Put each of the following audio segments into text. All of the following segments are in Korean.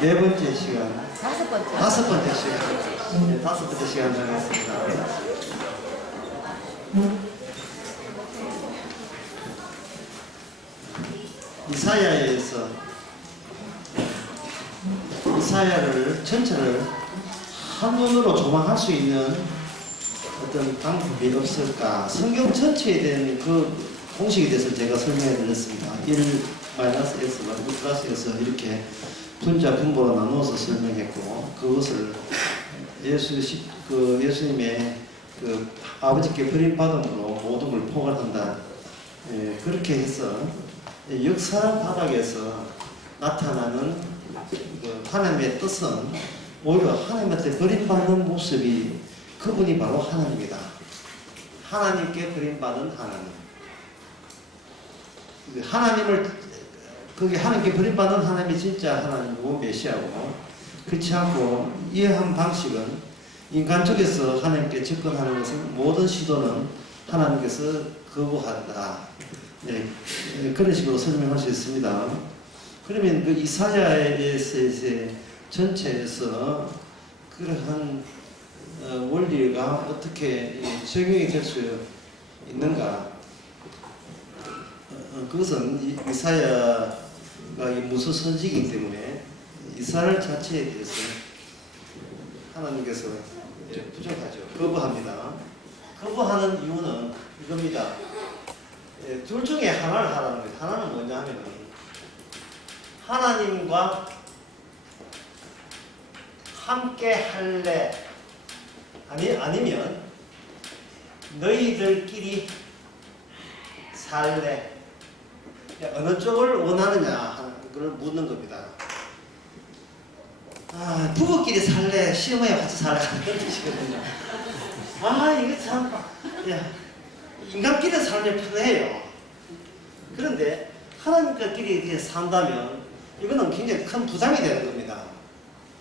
네 번째 시간. 다섯 번째 시간. 네, 다섯 번째 시간 정했습니다. 이사야에서 이사야를 전체를 한눈으로 조망할 수 있는 어떤 방법이 없을까? 성경 전체에 대한 그 공식에 대해서 제가 설명해 드렸습니다. 1-S, 플러스 S에서 이렇게 분자 분모로 나누어서 설명했고, 그것을 예수님의 그 아버지께 버림받음으로 모든 걸 포괄한다. 그렇게 해서 역사 바닥에서 나타나는 그 하나님의 뜻은 오히려 하나님한테 버림받는 모습이 그분이 바로 하나님이다. 하나님께 버림받은 하나님. 하나님을 그게 하나님께 버림받은 하나님이 진짜 하나님이고 메시아고, 그렇지 않고 이해한 방식은 인간 쪽에서 하나님께 접근하는 것은 모든 시도는 하나님께서 거부한다. 네, 그런 식으로 설명할 수 있습니다. 그러면 그 이사야에서의 전체에서 그러한 원리가 어떻게 적용이 될 수 있는가? 그것은 이사야가 무슨 선지이기 때문에 이스라엘 자체에 대해서 하나님께서 부정하죠. 거부합니다. 거부하는 이유는 이겁니다. 둘 중에 하나를 하라는 거예요. 하나는 뭐냐 하면 하나님과 함께 할래, 아니면 너희들끼리 살래, 어느 쪽을 원하느냐 하는 걸 묻는 겁니다. 부부끼리 살래, 시어머니와 같이 살래 그런 뜻이거든요. 이거 참, 인간끼리 살면 편해요. 그런데 하나님과끼리 산다면 이거는 굉장히 큰 부담이 되는 겁니다.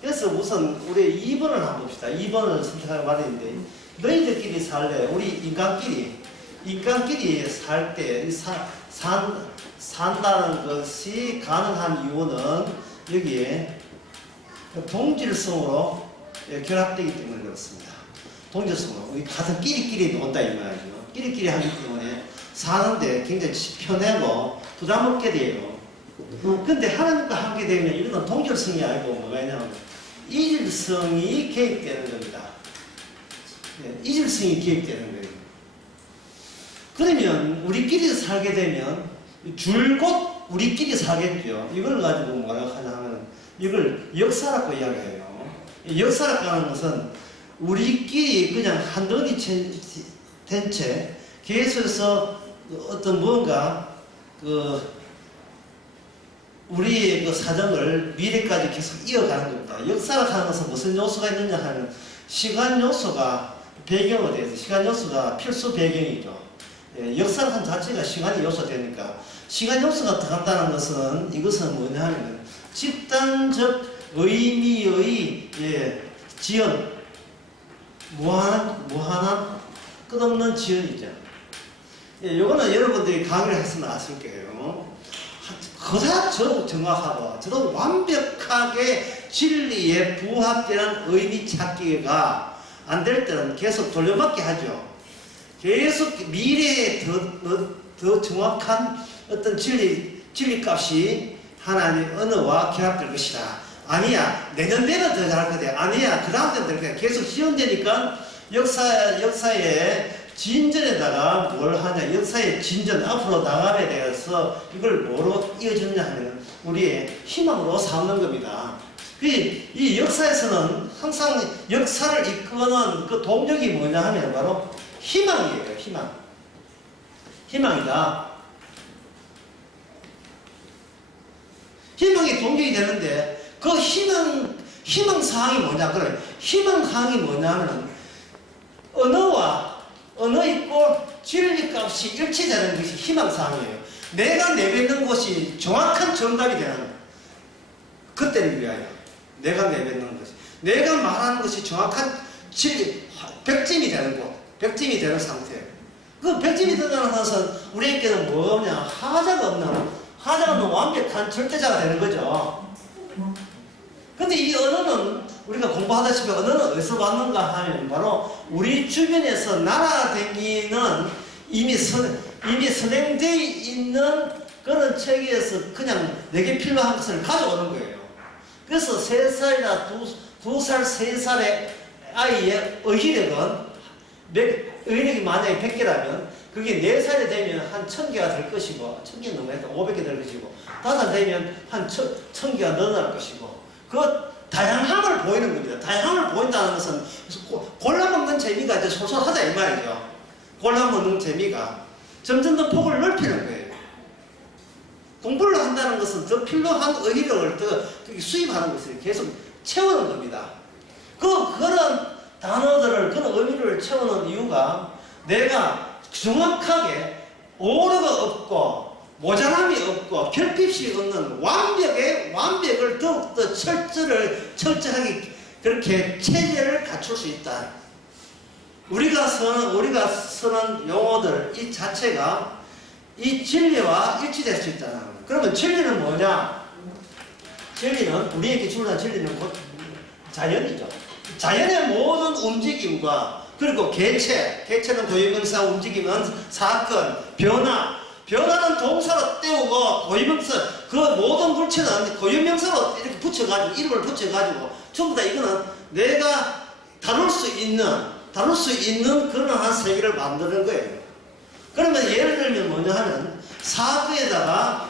그래서 우선 우리 2번을 한번 봅시다. 2번을 선택할 말인데, 너희들끼리 살래, 우리 인간끼리 살 때 산다는 것이 가능한 이유는 여기에 동질성으로 결합되기 때문에 그렇습니다. 동질성으로 우리 가서 끼리끼리 논다 이 말이죠. 끼리끼리 하기 때문에 사는데 굉장히 편하고 부담 없게 돼요. 근데 하나님과 함께 되면 이거는 동질성이 아니고 뭐가 있냐면 이질성이 개입되는 겁니다. 이질성이 개입되는 거예요. 그러면 우리끼리 살게 되면 줄곧 우리끼리 살겠죠. 이걸 가지고 뭐라고 하냐 하면 이걸 역사라고 이야기해요. 역사라고 하는 것은 우리끼리 그냥 한덩이 된 채 계속해서 어떤 뭔가 우리의 그 사정을 미래까지 계속 이어가는 겁니다. 역사라고 하는 것은 무슨 요소가 있느냐 하면 시간 요소가 배경에 대해서 시간 요소가 필수 배경이죠. 역사관 자체가 시간이 요소되니까 시간 요소가 들어간다는 것은 이것은 뭐냐 하면 집단적 의미의 지연, 무한한 끝없는 지연이죠. 요거는 여러분들이 강의를 했으면 아실 거예요. 그다저 정확하고 저도 완벽하게 진리에 부합되는 의미 찾기가 안 될 때는 계속 돌려막기 하죠. 계속 미래에 더 정확한 어떤 진리값이 하나님의 언어와 결합될 것이다. 아니야, 내년 되면 더 잘할 거다. 아니야, 그 다음 되면 될 거야. 계속 지연되니까 역사의 진전에다가 뭘 하냐, 역사의 진전, 앞으로 나감에 대해서 이걸 뭐로 이어주느냐 하면 우리의 희망으로 삼는 겁니다. 이 역사에서는 항상 역사를 이끄는 그 동력이 뭐냐 하면 바로 희망이에요. 희망이다. 희망이 동력이 되는데 그 희망사항이 뭐냐? 그래. 희망사항이 뭐냐면 언어 있고 진리값이 일치되는 것이 희망사항이에요. 내가 내뱉는 것이 정확한 정답이 되는 그때를 위하여 내가 내뱉는 것이 내가 말하는 것이 정확한 진리 100점이 되는 것 100점이 되는 상태. 그 백집이 드러나는 것은 우리에게는 뭐냐? 하자가 없는, 하자가 없는 완벽한 절대자가 되는 거죠. 근데 이 언어는 우리가 공부하다시피 언어는 어디서 왔는가 하면 바로 우리 주변에서 날아다니는 이미 선행되어 있는 그런 체계에서 그냥 내게 필요한 것을 가져오는 거예요. 그래서 3살이나 2살, 3살의 아이의 의력이 만약에 100개라면 그게 4살이 되면 한 1000개가 될 것이고, 1000개 넘어야 500개 될 것이고, 5살 되면 한 1000개가 늘어날 것이고, 그 다양함을 보이는 겁니다. 다양함을 보인다는 것은 골라먹는 재미가 이제 솔솔하다 이 말이죠. 골라먹는 재미가 점점 더 폭을 넓히는 거예요. 공부를 한다는 것은 더 필요한 의력을 더 수입하는 것을 계속 채우는 겁니다. 그런 단어들을, 그런 의미를 채우는 이유가 내가 정확하게 오류가 없고 모자람이 없고 결핍이 없는 완벽을 더욱더 철저하게 그렇게 체계를 갖출 수 있다. 우리가 쓰는 용어들 이 자체가 이 진리와 일치될 수 있다는 거예요. 그러면 진리는 뭐냐? 진리는 우리에게 주는 진리는 곧 자연이죠. 자연의 모든 움직임과 그리고 개체는 고유명사 움직임은 사건, 변화는 동사로 떼우고 고유명사 그 모든 물체는 고유명사로 이렇게 붙여가지고 이름을 붙여가지고 전부 다 이거는 내가 다룰 수 있는 그런 세계를 만드는 거예요. 그러면 예를 들면 뭐냐 하면 사건에다가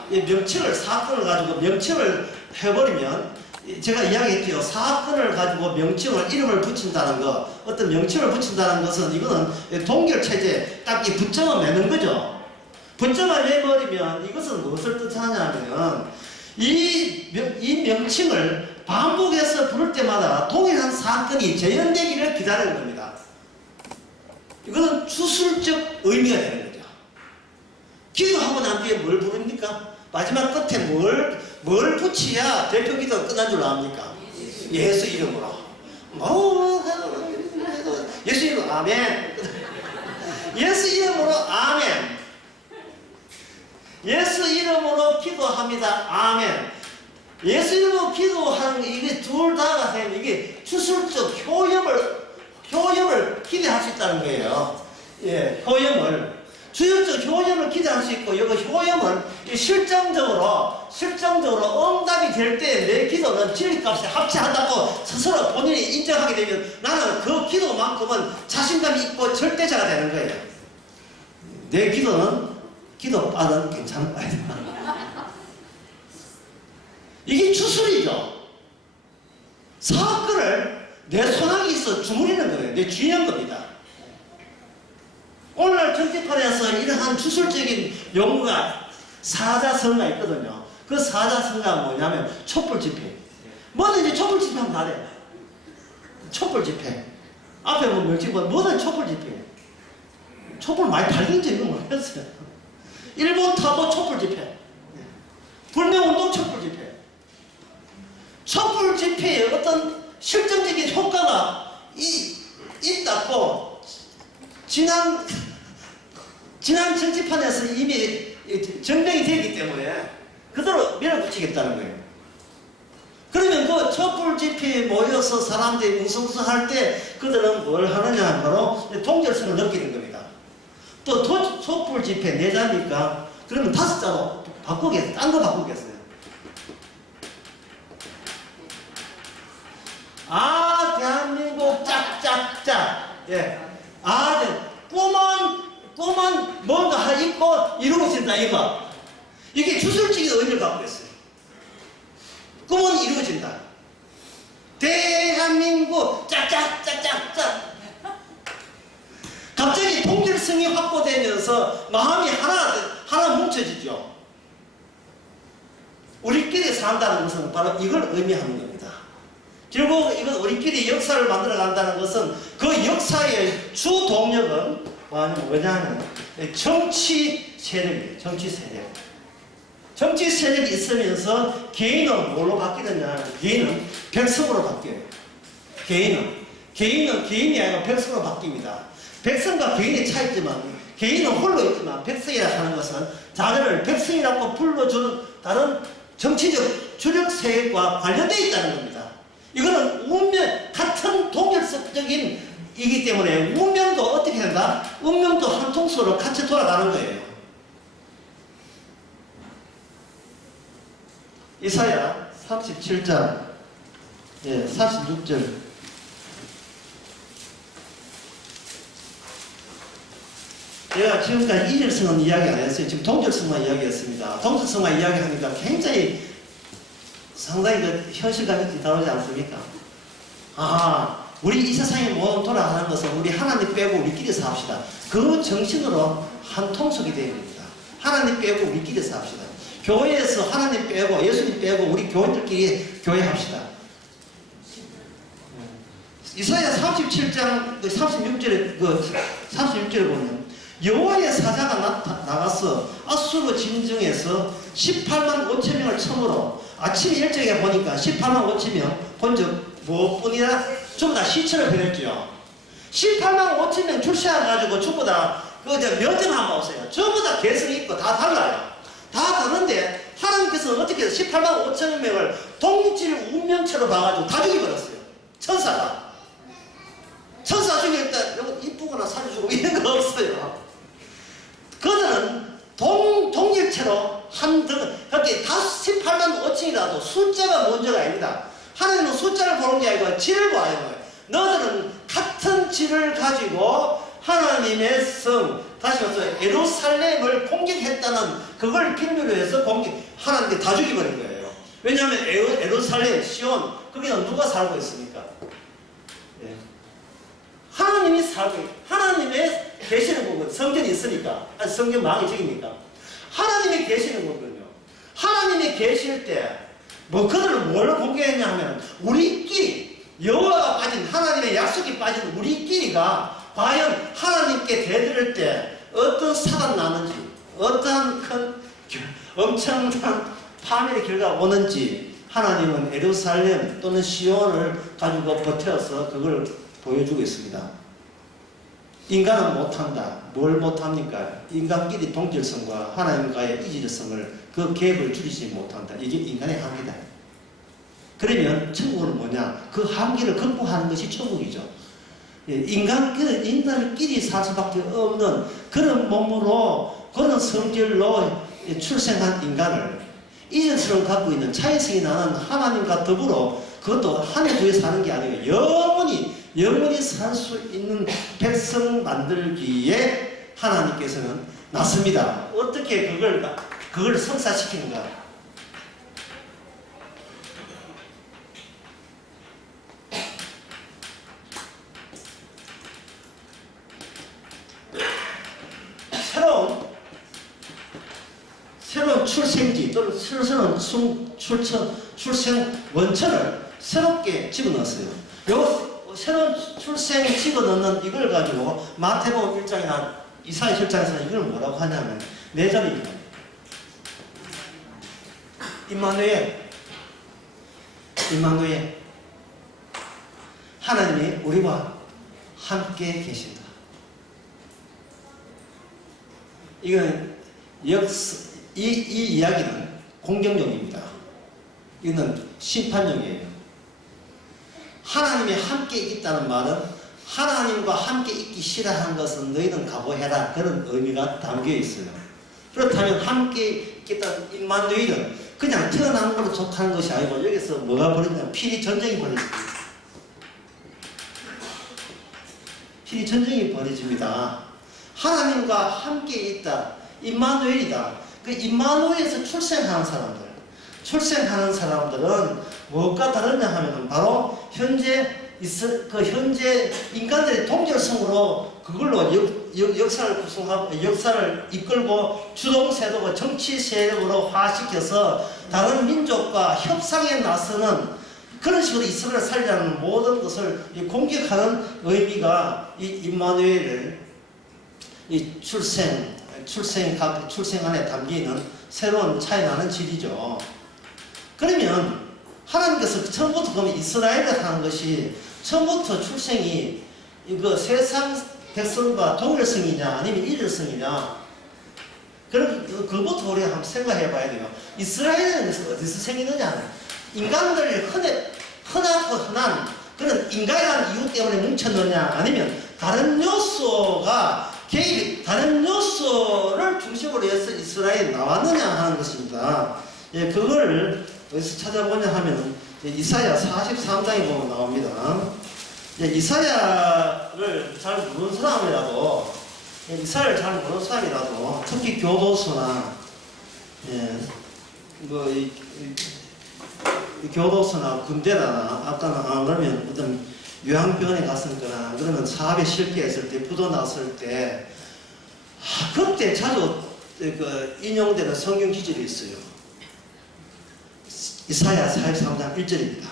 사건을 가지고 명칭을 해버리면 제가 이야기했죠. 사건을 가지고 명칭을 이름을 붙인다는 거, 어떤 명칭을 붙인다는 것은 이거는 동결체제 딱 이 붙점을 매는 거죠. 붙점을 매버리면 이것은 무엇을 뜻하냐면 이 명칭을 반복해서 부를 때마다 동일한 사건이 재현되기를 기다리는 겁니다. 이거는 추술적 의미가 되는 거죠. 기도하고 난 뒤에 뭘 부릅니까? 마지막 끝에 뭘 붙여야 대표 기도가 끝난 줄 압니까? 예수 이름으로. 예수 이름으로 아멘. 예수 이름으로 아멘. 예수 이름으로 기도합니다. 아멘. 예수 이름으로 기도하는 게 이게 둘 다가 되면 이게 추술적 효염을 기대할 수 있다는 거예요. 예, 효염을. 주요적 효염을 기대할 수 있고, 이거 효염을 실정적으로 응답이 될 때 내 기도는 진리값에 합치한다고 스스로 본인이 인정하게 되면 나는 그 기도만큼은 자신감이 있고 절대자가 되는 거예요. 내 기도는 기도받은 괜찮은 거야. 이게 추술이죠. 사건을 내 손아귀에 있어 주무리는 거예요. 내 주인한 겁니다. 오늘날 정치판에서 이러한 추술적인 용어가 사자성가 있거든요. 그 사자성가가 뭐냐면 촛불집회. 뭐든지 촛불집회 하면 다 돼. 촛불집회. 앞에 뭐 명칭 보면 뭐든 촛불집회. 촛불 많이 발견지 이런 거 모르겠어요. 일본 타도 촛불집회. 불매운동 촛불집회. 촛불집회에 어떤 실정적인 효과가 있다고 지난 정치판에서 이미 증명이 되기 때문에 그대로 밀어붙이겠다는 거예요. 그러면 그 촛불 집회에 모여서 사람들이 무성수할 때 그들은 뭘 하느냐 바로 동절성을 느끼는 겁니다. 또 촛불 집회 4자입니까? 그러면 5자로 바꾸겠어요. 딴 거 바꾸겠어요. 대한민국 짝짝짝. 예. 꿈은 뭔가 있고 이루어진다 이거. 이게 주술적인 의미를 갖고 있어요. 꿈은 이루어진다. 대한민국 짝짝짝짝짝. 갑자기 통일성이 확보되면서 마음이 하나 뭉쳐지죠. 우리끼리 산다는 것은 바로 이걸 의미하는 겁니다. 결국 이건 우리끼리 역사를 만들어 간다는 것은 그 역사의 주 동력은 뭐냐면 정치 세력이에요. 정치 세력. 정치 세력이 있으면서 개인은 뭘로 바뀌느냐? 개인은 백성으로 바뀌어요. 개인이 아니라 백성으로 바뀝니다. 백성과 개인의 차이점은 개인은 홀로 있지만 백성이라 하는 것은 자기를 백성이라고 불러주는 다른 정치적 주력 세력과 관련되어 있다는 겁니다. 이거는 운명, 같은 동일성적인 이기 때문에 운명도 어떻게 된다? 운명도 한 통수로 같이 돌아가는 거예요. 이사야 37장 46절 제가 지금까지 이질성은 이야기 안 했어요. 지금 동질성만 이야기했습니다. 동질성만 이야기하니까 굉장히 상당히 그 현실감 있게 다루지 않습니까? 아, 우리 이 세상에 모든 돌아가는 것은 우리 하나님 빼고 우리끼리 삽시다. 그 정신으로 한 통속이 되어야 됩니다. 하나님 빼고 우리끼리 삽시다. 교회에서 하나님 빼고 예수님 빼고 우리 교인들끼리 교회합시다. 이사야 37장 36절에 36절에 보면 여호와의 사자가 나가서 아수르 진정에서 18만 5천 명을 처음으로 아침 일정에 보니까 18만 5천 명 본 적 무엇뿐이라 전부 다 시체를 보냈죠. 18만 5천 명 출세해가지고 전부 다 면접 한번 오세요. 전부 다 개성이 있고 다 달라요. 다 다른데 하나님께서는 어떻게 해서 18만 5천 명을 동질 운명체로 봐가지고 다 죽여버렸어요. 천사가. 천사 죽일 때 이쁘거나 살려주고 이런 거 없어요. 그들은 동일체로 그렇게 18만 5천이라도 숫자가 문제가 아닙니다. 하나님은 숫자를 보는 게 아니고 질을 봐요. 너희들은 같은 질을 가지고 하나님의 성, 다시 말해서 예루살렘을 공격했다는 그걸 필요로 해서 하나님께 다 죽여버린 거예요. 왜냐하면 예루살렘, 시온, 거기는 누가 살고 있습니까? 예. 하나님이 살고 있어요. 하나님의 계시는 거거든요. 성전이 있으니까. 아니, 성전 망이 적입니까? 하나님이 계시는 거거든요. 하나님이 계실 때, 그들을 뭘로 공개했냐 하면, 우리끼리, 여호와가 빠진, 하나님의 약속이 빠진 우리끼리가 과연 하나님께 대들을 때 어떤 사가 나는지, 어떠한 큰, 엄청난 파멸의 결과가 오는지, 하나님은 예루살렘 또는 시온을 가지고 버텨서 그걸 보여주고 있습니다. 인간은 못한다. 뭘 못합니까? 인간끼리 동질성과 하나님과의 이질성을 그 갭을 줄이지 못한다. 이게 인간의 한계다. 그러면 천국은 뭐냐? 그 한계를 극복하는 것이 천국이죠. 인간끼리 살 수밖에 없는 그런 몸으로 그런 성질로 출생한 인간을 이질성을 갖고 있는 차이성이 나는 하나님과 더불어 그것도 한해 두에 사는 게 아니고 영원히 살 수 있는 백성 만들기에 하나님께서는 났습니다. 어떻게 그걸 성사시키는가? 새로운 출생지 또는 새로운 출생 원천을 새롭게 집어넣었어요. 새로운 출생 집어넣는 이걸 가지고 마태복음 1장이나 이사야 7장에서는 이걸 뭐라고 하냐면 네 자리입니다. 임마누엘 하나님이 우리와 함께 계신다. 이건 이 이야기는 공경용입니다. 이거는 심판용이에요. 하나님이 함께 있다는 말은 하나님과 함께 있기 싫어하는 것은 너희는 각오해라. 그런 의미가 담겨 있어요. 그렇다면 함께 있겠다는 임마누엘은 그냥 태어난 걸로 좋다는 것이 아니고 여기서 뭐가 벌어지냐면 필히 전쟁이 벌어집니다. 필히 전쟁이 벌어집니다. 하나님과 함께 있다. 임마누엘이다. 그 임마누엘에서 출생하는 사람들은 무엇과 다르냐 하면 바로 현재 인간들의 동질성으로 그걸로 역사를 구성하고 역사를 이끌고 주동 세력과 정치 세력으로 화시켜서 다른 민족과 협상에 나서는 그런 식으로 이스라엘을 살리려는 모든 것을 공격하는 의미가 이 임마누엘을 이 출생 안에 담기는 새로운 차이나는 질이죠. 그러면 하나님께서 처음부터 그러면 이스라엘을 하는 것이 처음부터 출생이 이거 세상 백성과 동일성이냐 아니면 일일성이냐, 그것부터 우리가 한번 생각해 봐야 돼요. 이스라엘은 어디서 생기느냐, 인간들 흔하고 흔한 그런 인간이라는 이유 때문에 뭉쳤느냐, 아니면 다른 요소가 다른 요소를 중심으로 해서 이스라엘이 나왔느냐 하는 것입니다. 예, 그걸 어디서 찾아보냐 하면 이사야 43장에 보면 나옵니다. 예, 이사야를 잘 모르는 사람이라도, 이사야를 잘 모르는 사람이라도, 특히 교도소나, 예, 교도소나 군대나, 아까는 그러면 어떤 요양병원에 갔었거나, 그러면 사업에 실패했을 때, 부도 났을 때, 그때 자주 인용되는 성경 기절이 있어요. 이사야 43장 1절입니다.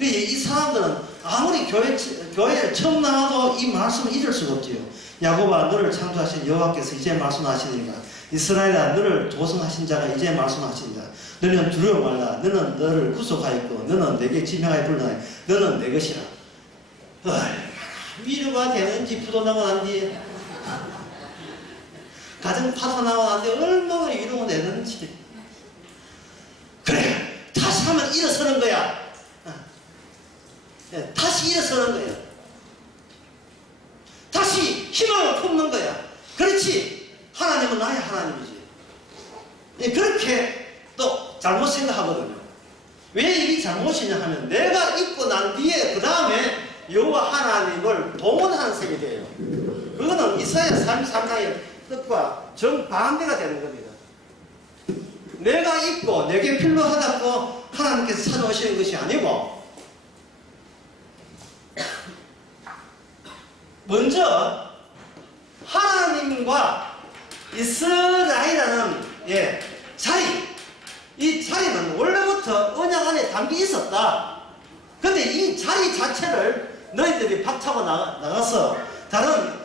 이 사람들은 아무리 교회에 처음 나와도 이 말씀을 잊을 수가 없지요. 야곱아, 너를 창조하신 여호와께서 이제 말씀하시니까, 이스라엘아, 너를 조성하신 자가 이제 말씀하신다. 너는 두려워 말라. 너는 너를 구속하였고, 너는 내게 지명하여 불러내. 너는 내 것이라. 위로가 되는지, 부도 나고 난 뒤에 가정 파토 나고 난 뒤에 얼마나 위로가 되는지. 그래, 다시 한번 일어서는 거야. 다시 일어서는 거야. 다시 희망을 품는 거야. 그렇지, 하나님은 나의 하나님이지. 그렇게 또 잘못 생각하거든요. 왜 이게 잘못이냐 하면, 내가 잊고 난 뒤에 그 다음에 여호와 하나님을 동원하는 셈이 돼요. 그거는 이사야 33장의 뜻과 정반대가 되는 겁니다. 내가 잊고 내게 필요하다고 하나님께서 찾아오시는 것이 아니고, 먼저 하나님과 이스라엘이라는 자리, 이 자리는 원래부터 언약 안에 담겨 있었다. 근데 이 자리 자체를 너희들이 박차고 나가서 다른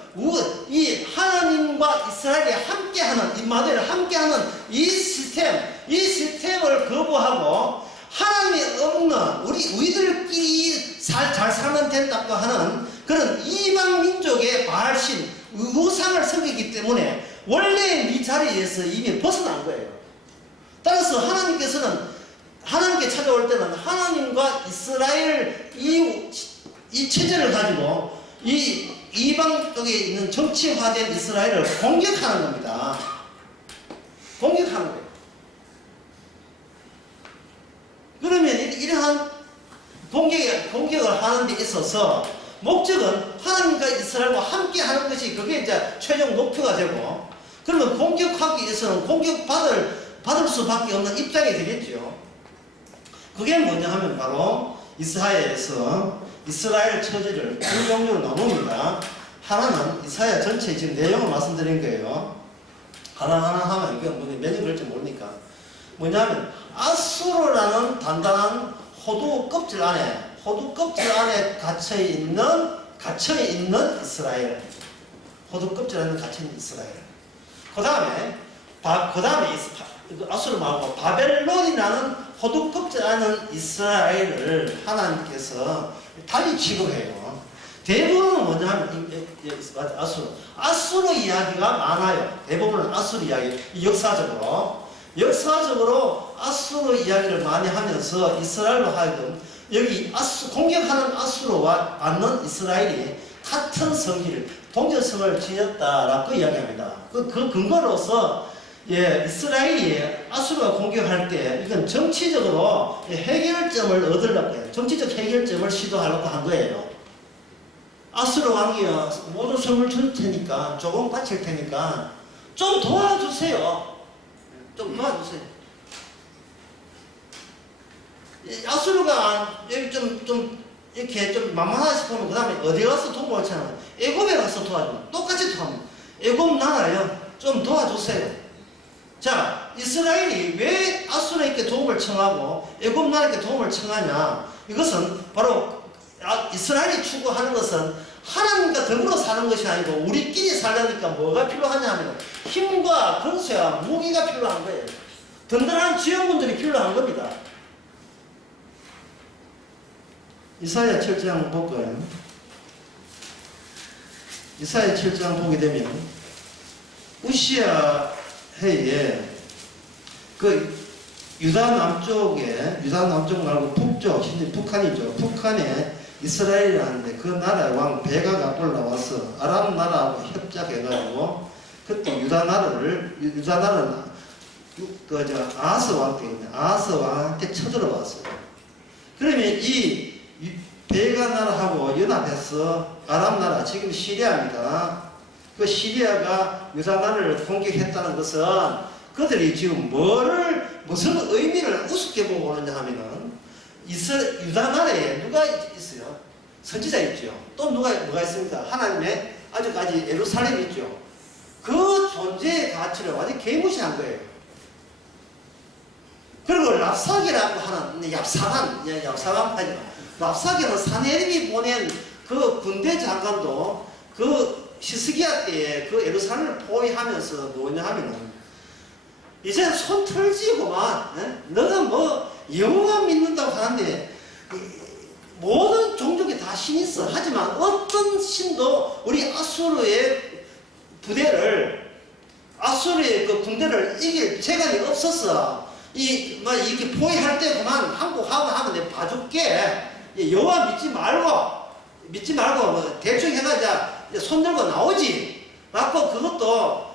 이 하나님과 이스라엘이 함께하는, 임마누엘이 함께하는 이 시스템을 거부하고, 하나님이 없는 우리들끼리 잘 살면 된다고 하는 그런 이방 민족의 발신, 우상을 섬기기 때문에 원래 이 자리에서 이미 벗어난 거예요. 따라서 하나님께 찾아올 때는 하나님과 이스라엘 이 체제를 가지고 이 이방 쪽에 있는 정치화된 이스라엘을 공격하는 겁니다. 공격하는 거예요. 그러면 이러한 공격을 하는 데 있어서 목적은 하나님과 이스라엘과 함께 하는 것이, 그게 이제 최종 목표가 되고, 그러면 공격하기 위해서는 공격받을 수밖에 없는 입장이 되겠죠. 그게 뭐냐 하면 바로 이사야에서 이스라엘 처지를 두 종류로 나눕니다. 하나는 이사야 전체 지금 내용을 말씀드린 거예요. 하나하나 하면 이게 몇 년 걸릴지 모르니까. 뭐냐면 아수르라는 단단한 호두 껍질 안에 갇혀있는 이스라엘. 호두 껍질 안에 갇혀있는 이스라엘. 그 다음에 아수르 말고 바벨론이라는 호두 껍질 안에 이스라엘을 하나님께서 달리 취급해요. 대부분은 뭐냐 하면 아수르 이야기가 많아요. 대부분은 아수르 이야기. 역사적으로 아수르 이야기를 많이 하면서 이스라엘로 하여금 여기 공격하는 아수르와 받는 이스라엘이 같은 성기를, 동전성을 지녔다라고 이야기합니다. 그 근거로서 이스라엘이 아수르가 공격할 때 이건 정치적으로 해결점을 얻으려고 해요. 정치적 해결점을 시도하려고 한 거예요. 아수르 왕이 모든 성을 줄 테니까, 조금 바칠 테니까 좀 도와주세요. 좀 도와주세요. 아수르가 여기 좀 이렇게 좀 만만하다 싶으면 그 다음에 어디 가서 도움을 청하면, 애굽에 가서 도와주면 똑같이 도와줍니다. 애굽 나라요, 좀 도와주세요. 자, 이스라엘이 왜 아수르에게 도움을 청하고 애굽 나라에게 도움을 청하냐? 이것은 바로 이스라엘이 추구하는 것은 하나님과 더불어 사는 것이 아니고 우리끼리 살려니까 뭐가 필요하냐 하면 힘과 근세와 무기가 필요한 거예요. 든든한 지원군들이 필요한 겁니다. 이사야 7장 볼까요? 이사야 7장 보게 되면 우시야 해에 그 유다 남쪽 말고 북쪽, 현재 북한이죠. 북한에 이스라엘이라는데 그 나라의 왕 베가가 올라와서 아람 나라하고 협작해가지고 그때 유다 나라는 아하스 왕 때문에 아하스 왕한테 쳐들어왔어요. 그러면 이 베가 나라하고 연합해서 아람 나라, 지금 시리아입니다. 그 시리아가 유다 나라를 공격했다는 것은 그들이 지금 무슨 의미를 우습게 보고 오느냐 하면은 유다 나라에 누가 있어요? 선지자 있죠. 또 뭐가 있습니까? 하나님의 아직까지 예루살렘 있죠. 그 존재의 가치를 완전히 개무시한 거예요. 그리고 랍사기라고 하는 랍사기는 사네립이 보낸 그 군대 장관도 그 히스기야 때에 그 예루살렘을 포위하면서 뭐냐 하면은 이제 손 털지고만 너는 뭐 여호와 믿는다고 하는데 모든 종족이 다 신이 있어. 하지만 어떤 신도 우리 아수르의 그 군대를 이길 재간이 없었어. 이렇게 포위할 때 그만 항복하고 하면 내가 봐줄게. 여호와 믿지 말고 뭐 대충 해가지고 손 들고 나오지. 맞고 그것도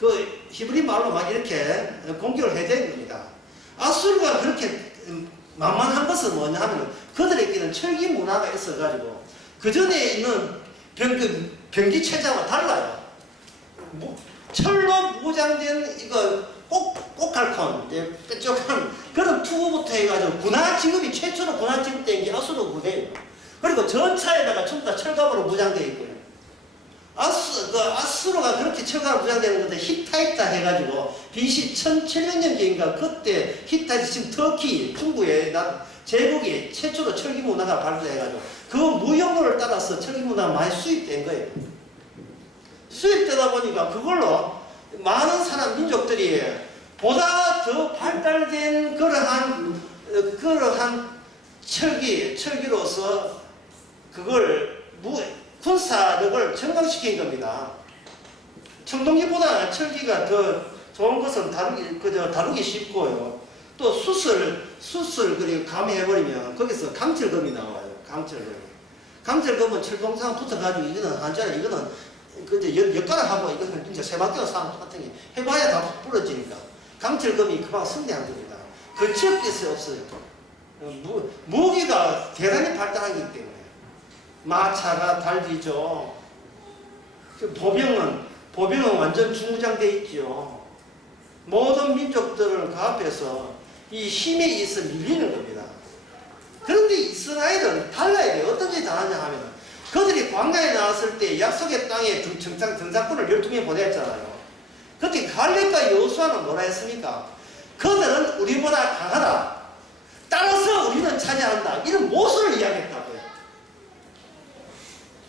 그 히브리 말로 막 이렇게 공격을 해야 되는 겁니다. 아수르가 그렇게 만만한 것은 뭐냐 하면 그들에게는 철기 문화가 있어가지고 그 전에 있는 병기 체제와 달라요. 철로 무장된 이거 꼭갈콘 뾰족한 그런 투구부터 해가지고 군화 지급이 최초로 군화 지급된 게 아수르 부대예요. 그리고 전차에다가 전부 다 철갑으로 무장되어 있고요. 아수르가 그렇게 철갑으로 무장되는 건데 히타이타 해가지고 BC 1700년경인가 그때 히타이트 지금 터키 중부에 제국이 최초로 철기 문화가 발달해가지고 그 무역로를 따라서 철기 문화가 많이 수입된 거예요. 수입되다 보니까 그걸로 많은 민족들이 보다 더 발달된 그러한 철기로서 그걸 군사력을 증강시킨 겁니다. 청동기보다 철기가 더 좋은 것은 다루기 쉽고요. 또 수술 그리고 감해버리면 거기서 강철검이 나와요. 강철검은 철동상 붙어가지고 이거는 엿가락하고 이거는 진짜 세바퀴로 싸움 같은 게 해봐야 다 부러지니까 강철검이 그만 승리한 겁니다. 거칠 게 없어요. 무기가 대단히 발달하기 때문에 마차가 달리죠. 보병은 완전 중무장되어 있죠. 모든 민족들은 그 앞에서 이 힘에 의해서 밀리는 겁니다. 그런데 이스라엘은 달라야 돼요. 어떤 짓이 당하냐 하면 그들이 광야에 나왔을 때 약속의 땅에 등장꾼을 12명 보냈잖아요. 그때 갈렙과 여호수아는 뭐라 했습니까? 그들은 우리보다 강하다. 따라서 우리는 차지한다. 이런 모순을 이야기했다고요.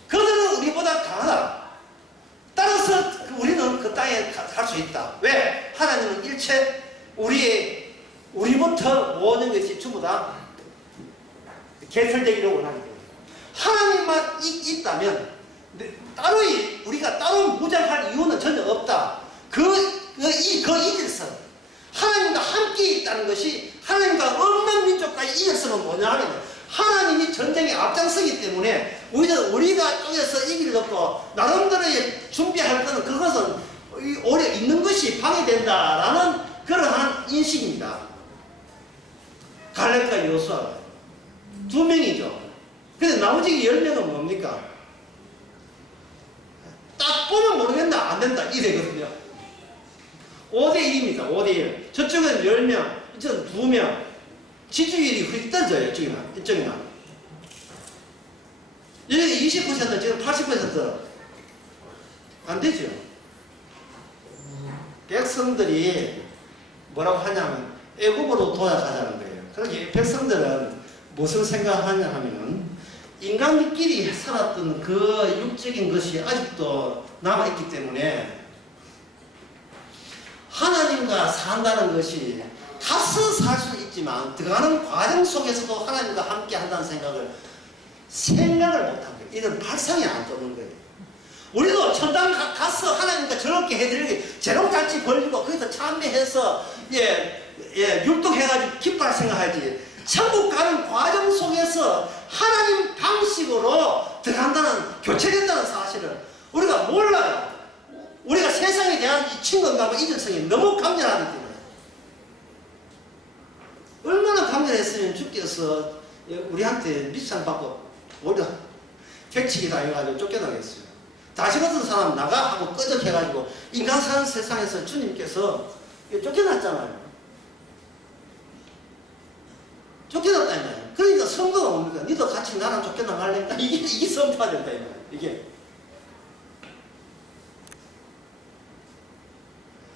그들은 우리보다 강하다. 따라서 우리는 그 땅에 갈 수 있다. 왜? 하나님은 일체 우리부터 모든 것이 전부 다 개설되기를 원하기 때문에 하나님만 있다면 우리가 따로 무장할 이유는 전혀 없다. 이길성 하나님과 함께 있다는 것이 하나님과 없는 민족과 이길성은 뭐냐 하면 하나님이 전쟁에 앞장서기 때문에 우리가 쪽에서 이기려고 나름대로의 준비할 것은 그것은 오래 있는 것이 방해된다라는 그러한 인식입니다. 갈렙과 여호수아 2명이죠. 근데 나머지 10명은 뭡니까? 딱 보면 모르겠나 안 된다 이래거든요. 5대1입니다. 5대1. 저쪽은 10명, 이쪽은 2명. 지지율이 흩어져요. 이쪽이나. 여기 20% 지금 80% 안 되죠. 백성들이 뭐라고 하냐면 애국으로 도약하자는 거예요. 그러니 백성들은 무슨 생각하냐 하면은 인간끼리 살았던 그 육적인 것이 아직도 남아있기 때문에 하나님과 산다는 것이 가서 살 수 있지만 들어가는 과정 속에서도 하나님과 함께 한다는 생각을 못한 거예요. 이런 발상이 안 떠는 거예요. 우리도 천당 가서 하나님과 저렇게 해드리기, 재롱잔치 벌리고 거기서 참배해서 율동해가지고 기뻐할 생각하지. 천국 가는 과정 속에서 하나님 방식으로 들어간다는, 교체된다는 사실을 우리가 몰라요. 우리가 세상에 대한 이 친근감과 이질성이 너무 강렬하기 때문에. 얼마나 강렬했으면 주께서 우리한테 밑상 받고 오히려 백치기 당해가지고 쫓겨나겠어요. 다시 같은 사람 나가 하고 끄적해가지고 인간 사는 세상에서 주님께서 쫓겨났잖아요. 쫓겨났다니까요. 그러니까 성도가 뭡니까? 니도 같이 나랑 쫓겨나갈래? 이게 성도가 된다, 이게.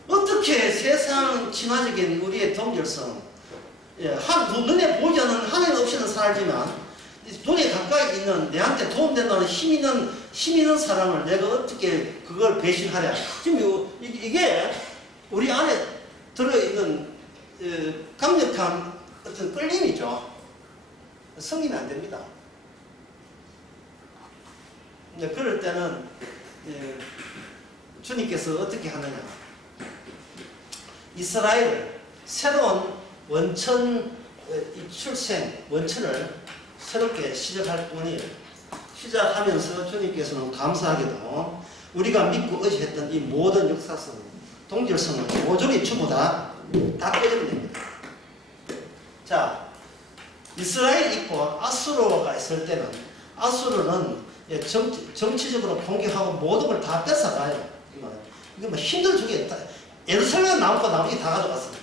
어떻게 세상 친화적인 우리의 동질성, 눈에 보이지 않는 하나님 없이는 살지만 눈에 가까이 있는, 내한테 도움된다는 힘 있는 사람을 내가 어떻게 그걸 배신하랴. 지금 이게 우리 안에 들어있는 강력한 어떤 끌림이죠. 성기면 안 됩니다. 그럴 때는 주님께서 어떻게 하느냐. 이스라엘 새로운 원천 출생 원천을 새롭게 시작할 뿐이에요. 시작하면서 주님께서는 감사하게도 우리가 믿고 의지했던 이 모든 역사성, 동질성을 모조리 전부 다 꺼내면 됩니다. 자, 이스라엘 있고 아수르가 있을 때는 아수르는 정치적으로 공격하고 모든 걸 다 뺏어가요. 이거 뭐 힘들 주겠다. 예루살렘 나머지 다 가져갔습니다.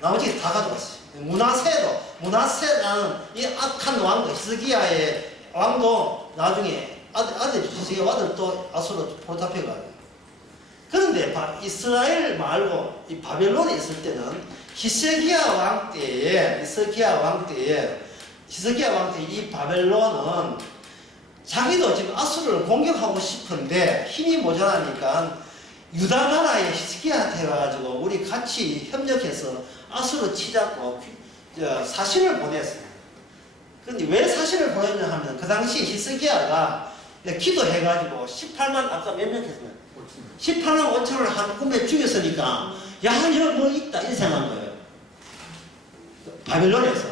나머지 다 가져갔어요. 문하세라는 이 악한 왕도, 히스기야의 왕도 나중에 아들 히스기야 아들 또 아수르 포탑해가요. 그런데 이스라엘 말고 이 바벨론에 있을 때는 히스기야 왕 때에 이 바벨론은 자기도 지금 아수르를 공격하고 싶은데 힘이 모자라니까 유다 나라의 히스기야한테 와가지고 우리 같이 협력해서 아수르 치자고 사신을 보냈어요. 그런데 왜 사신을 보냈냐 하면 그 당시 히스기야가 기도해가지고 18만, 아까 몇 명 했으면 18만 5천을 한 꿈에 죽였으니까 야, 여기 뭐 있다 이렇게 생각한 거예요. 바벨론에서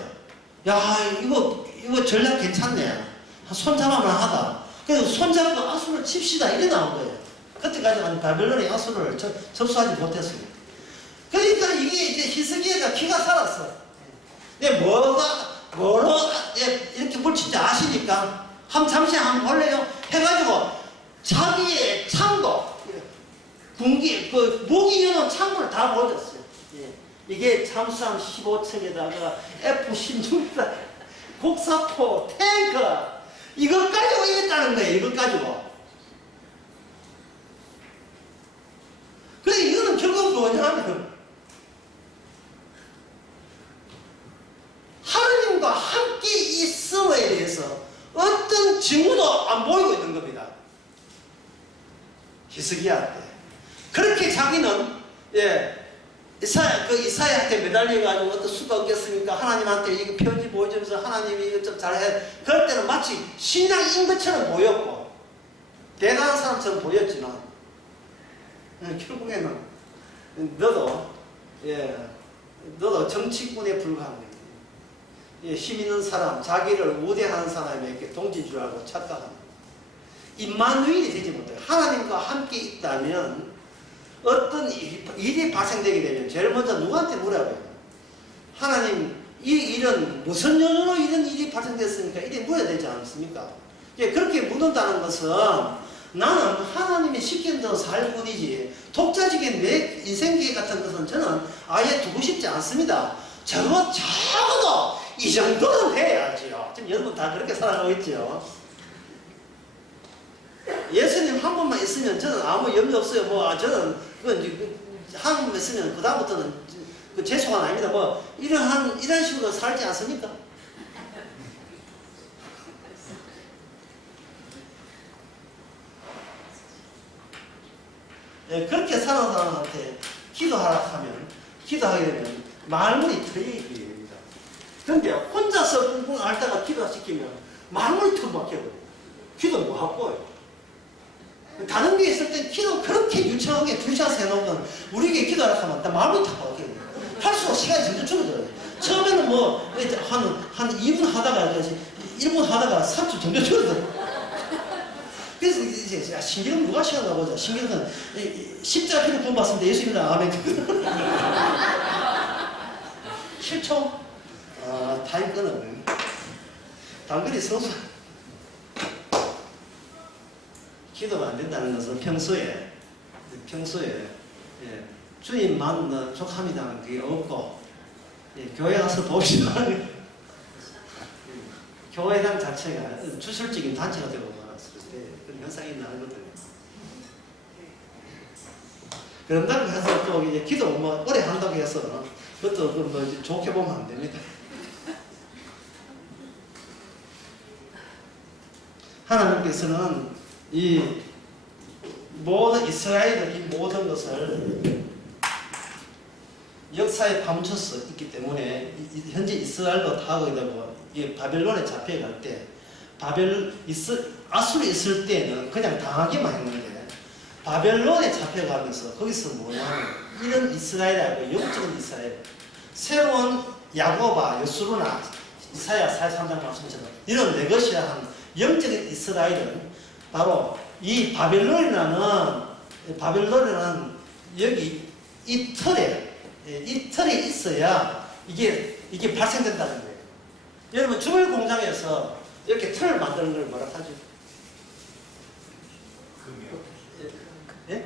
야, 이거 전략 괜찮네. 손잡아만 하다. 그래서 손잡고 아수르를 칩시다 이래 나온 거예요. 그때까지는 바벨론이 아수르를 접수하지 못했습니다. 그러니까 이게 이제 히스기야가 기가 살았어. 근데 뭐로 이렇게 물친지 아시니까 잠시 한번 볼래요? 해가지고 자기의 창고, 무기 여는 창고를 다 몰렸어요. 이게 잠수함 15척에다가 F-16 곡사포, 탱크 이거 가지고 이겼다는 거예요. 이거 가지고. 그래 이거는 결국 뭐냐면 하나님과 함께 있음에 대해서 어떤 징후도 안 보이고 있는 겁니다. 히스기야 때 그렇게 자기는 이사야한테 매달려가지고 어떤 수가 없겠습니까? 하나님한테 이거 편지 보여주면서 하나님이 이거 좀 잘해. 그럴 때는 마치 신앙인 것처럼 보였고 대단한 사람처럼 보였지만 결국에는 너도 정치꾼에 불과한 거예요. 힘 있는 사람, 자기를 우대하는 사람에게 동진 줄 알고 착각합니다. 임마누엘이 되지 못해요. 하나님과 함께 있다면 어떤 일이 발생되게 되면 제일 먼저 누구한테 물어봐요? 하나님, 이 일은 무슨 연유로 이런 일이 발생됐습니까? 이래 물어야 되지 않습니까? 그렇게 묻는다는 것은 나는 하나님이 시킨 대로 살 뿐이지 독자적인 내 인생 계획 같은 것은 저는 아예 두고 싶지 않습니다. 적어도 이 정도는 해야지요. 지금 여러분 다 그렇게 살아가고 있죠. 예수님 한 분만 있으면 저는 아무 염려 없어요. 저는 한 분만 있으면 그 다음부터는 죄송한 아닙니다. 이런 식으로 살지 않습니까? 그렇게 사는 사람한테 기도하게 되면 말문이 트이게 됩니다. 그런데 혼자서 끙끙 앓다가 기도시키면 말문이 턱 막혀버려요. 기도 뭐 하고요. 다른 게 있을 땐 기도 그렇게 유창하게 2시간 해놓으면 우리에게 기도하라 하면 나 말도 타고 할수록 시간이 점점 줄어들어요. 처음에는 뭐 한 2분 하다가 1분 하다가 3초 점점 줄어들어요. 그래서 이제 야, 신기는 누가 시간가 보자. 신기는 십자가 피를 구원받습니다. 예수님이랑 아멘. 7초? 타임 끊으면 단거리 선수 기도가 안 된다는 것은 평소에 예, 주님 만나 족합니다. 그게 없고 예, 교회 가서 봅시다. 교회당 자체가 주술적인 단체가 되고 말았을 때 그런 현상이 나거든요. 그런다고 해서 또 이제 기도 뭐 오래 한다고 해서 그것도 뭐 좋게 보면 안 됩니다. 하나님께서는 이 모든 이스라엘의 이 모든 것을 역사에 파묻혀서 있기 때문에 현재 이스라엘도 다 거기다 뭐 바벨론에 잡혀갈 때 아수르에 있을 때는 그냥 당하기만 했는데 바벨론에 잡혀가면서 거기서 뭐냐면 이런 이스라엘하고 영적인 이스라엘 새로운 야고바, 여수루나 이사야 43장 말씀처럼 이런 내 것이라 하는 영적인 이스라엘은 바로 이 바벨론이라는 여기 이 틀에 있어야 이게 발생된다는 거예요. 여러분 주물 공장에서 이렇게 틀을 만드는 걸 뭐라 하죠? 예?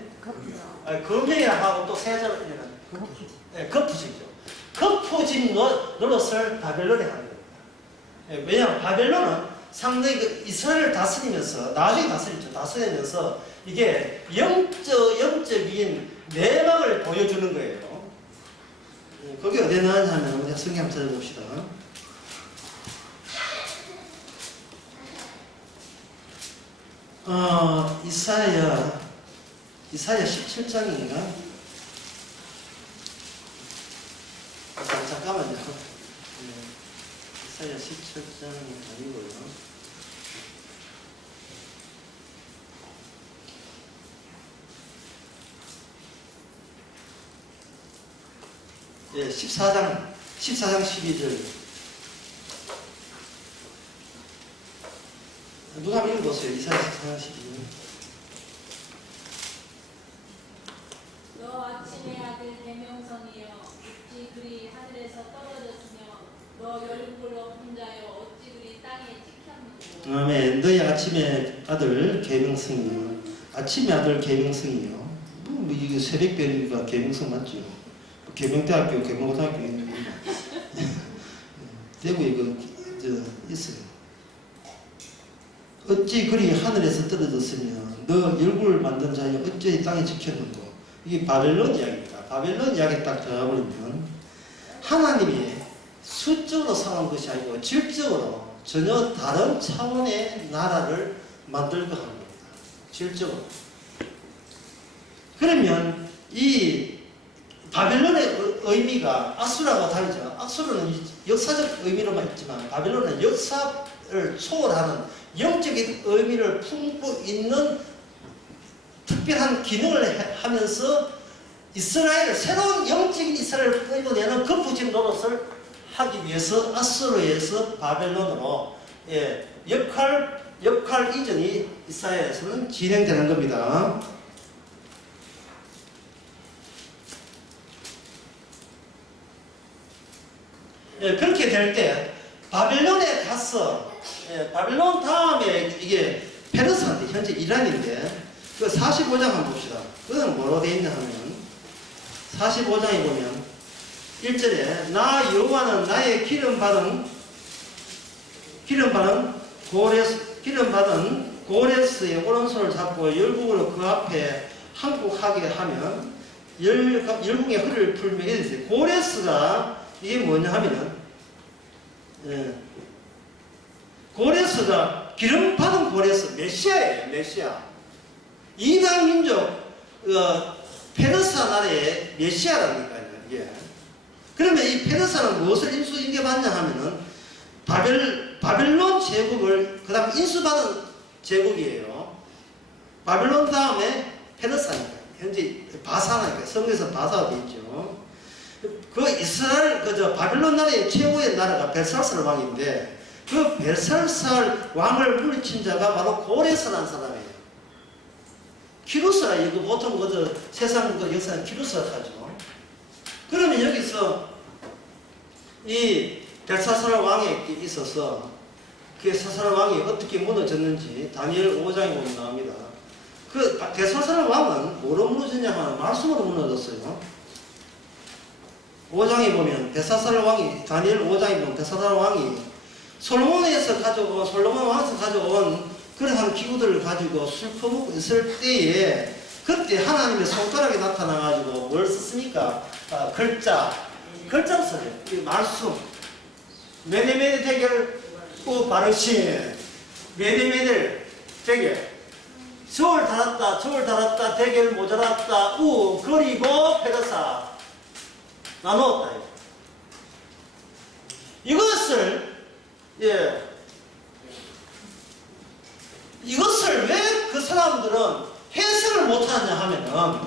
금형이라 하고 또 세자로 거푸집이죠. 거푸집 노릇을 바벨론이 하는 겁니다. 왜냐하면 바벨론은 상당히 이스라엘을 다스리면서 나중에 다스리면서 이게 영적인 내막을 보여주는 거예요. 거기 어디에 나왔냐면 우리가 성경 한번 찾아봅시다. 이사야 17장인가? 잠깐만요. 이사야 17장이 아니고요. 예, 14장 12절. 누가 한번 읽어보세요. 이사야 14장 12절. 너 아침의 아들 대명성이여 어찌 그리 하늘에서 떨어졌으며 너 열국을 엎은 자여 어찌 그리 땅에 찍혔느냐. 아멘. 너희 아침의 아들 계명성이요. 아침의 아들 계명성이요. 뭐 이게 새벽별이가 계명성 맞죠? 계명대학교, 계명고등학교 있는 거 대구에 있어요. 어찌 그리 하늘에서 떨어졌으며 너 열국을 만든 자여 어찌 땅에 지켰는고. 이게 바벨론 이야기입니다. 바벨론 이야기 딱 들어가버리면 하나님이 수적으로 상한 것이 아니고 질적으로 전혀 다른 차원의 나라를 만들고 하는 겁니다. 질적으로. 그러면 이 바벨론의 의미가 아수라와 다르죠. 아수르는 역사적 의미로만 있지만 바벨론은 역사를 초월하는 영적인 의미를 품고 있는 특별한 기능을 하면서 이스라엘을 새로운 영적인 이스라엘을 끌어내는 거푸집 노릇을 하기 위해서 아수르에서 바벨론으로 역할 이전이 이스라엘에서는 진행되는 겁니다. 그렇게 될 때 바벨론에 가서 바벨론 다음에 이게 페르시아인데 현재 이란인데 그 45장 한번 봅시다. 그건 뭐로 되어 있냐 하면 45장에 보면 1절에 나 여호와는 나의 기름 받은 고레스의 오른손을 잡고 열국으로 그 앞에 항복하게 하면 열국의 허리를 풀며 이랬어요. 고레스가 이게 뭐냐 하면은 고레스가 기름 받은 고레스 메시아예요. 메시아. 이방 민족 페르시아 나라의 메시아라니까요. 이게. 그러면 이 페르시아는 무엇을 인수인계받냐 하면은 바벨론 제국을 그다음 인수받은 제국이에요. 바빌론 다음에 페르사니까 현재 바사니까 성경에서 바사가 되어 있죠. 그 이스라엘 바빌론 나라의 최고의 나라가 벨사살 왕인데 그 벨사살 왕을 물리친 자가 바로 고레스라는 사람이에요. 키루스라 이거 보통 세상 역사는 키루스라 하죠. 그러면 여기서 이 벨사살 왕에 있어서 그 사살 왕이 어떻게 무너졌는지 다니엘 5장에 보면 나옵니다. 그 벨사살 왕은 뭐로 무너졌냐면 말씀으로 무너졌어요. 5장에 보면 벨사살 왕이 다니엘 5장에 보면 벨사살 왕이 솔로몬 왕에서 가져온 그러한 기구들을 가지고 술 퍼먹고 있을 때에 그때 하나님의 손가락이 나타나가지고 뭘 썼습니까? 글자를 써요. 말씀. 메데메데 대결 바르신 메데메데 대결 저울 달았다 대결 모자랐다 그리고 페르사 나누었다. 이것을 왜 그 사람들은 해석을 못하냐 하면은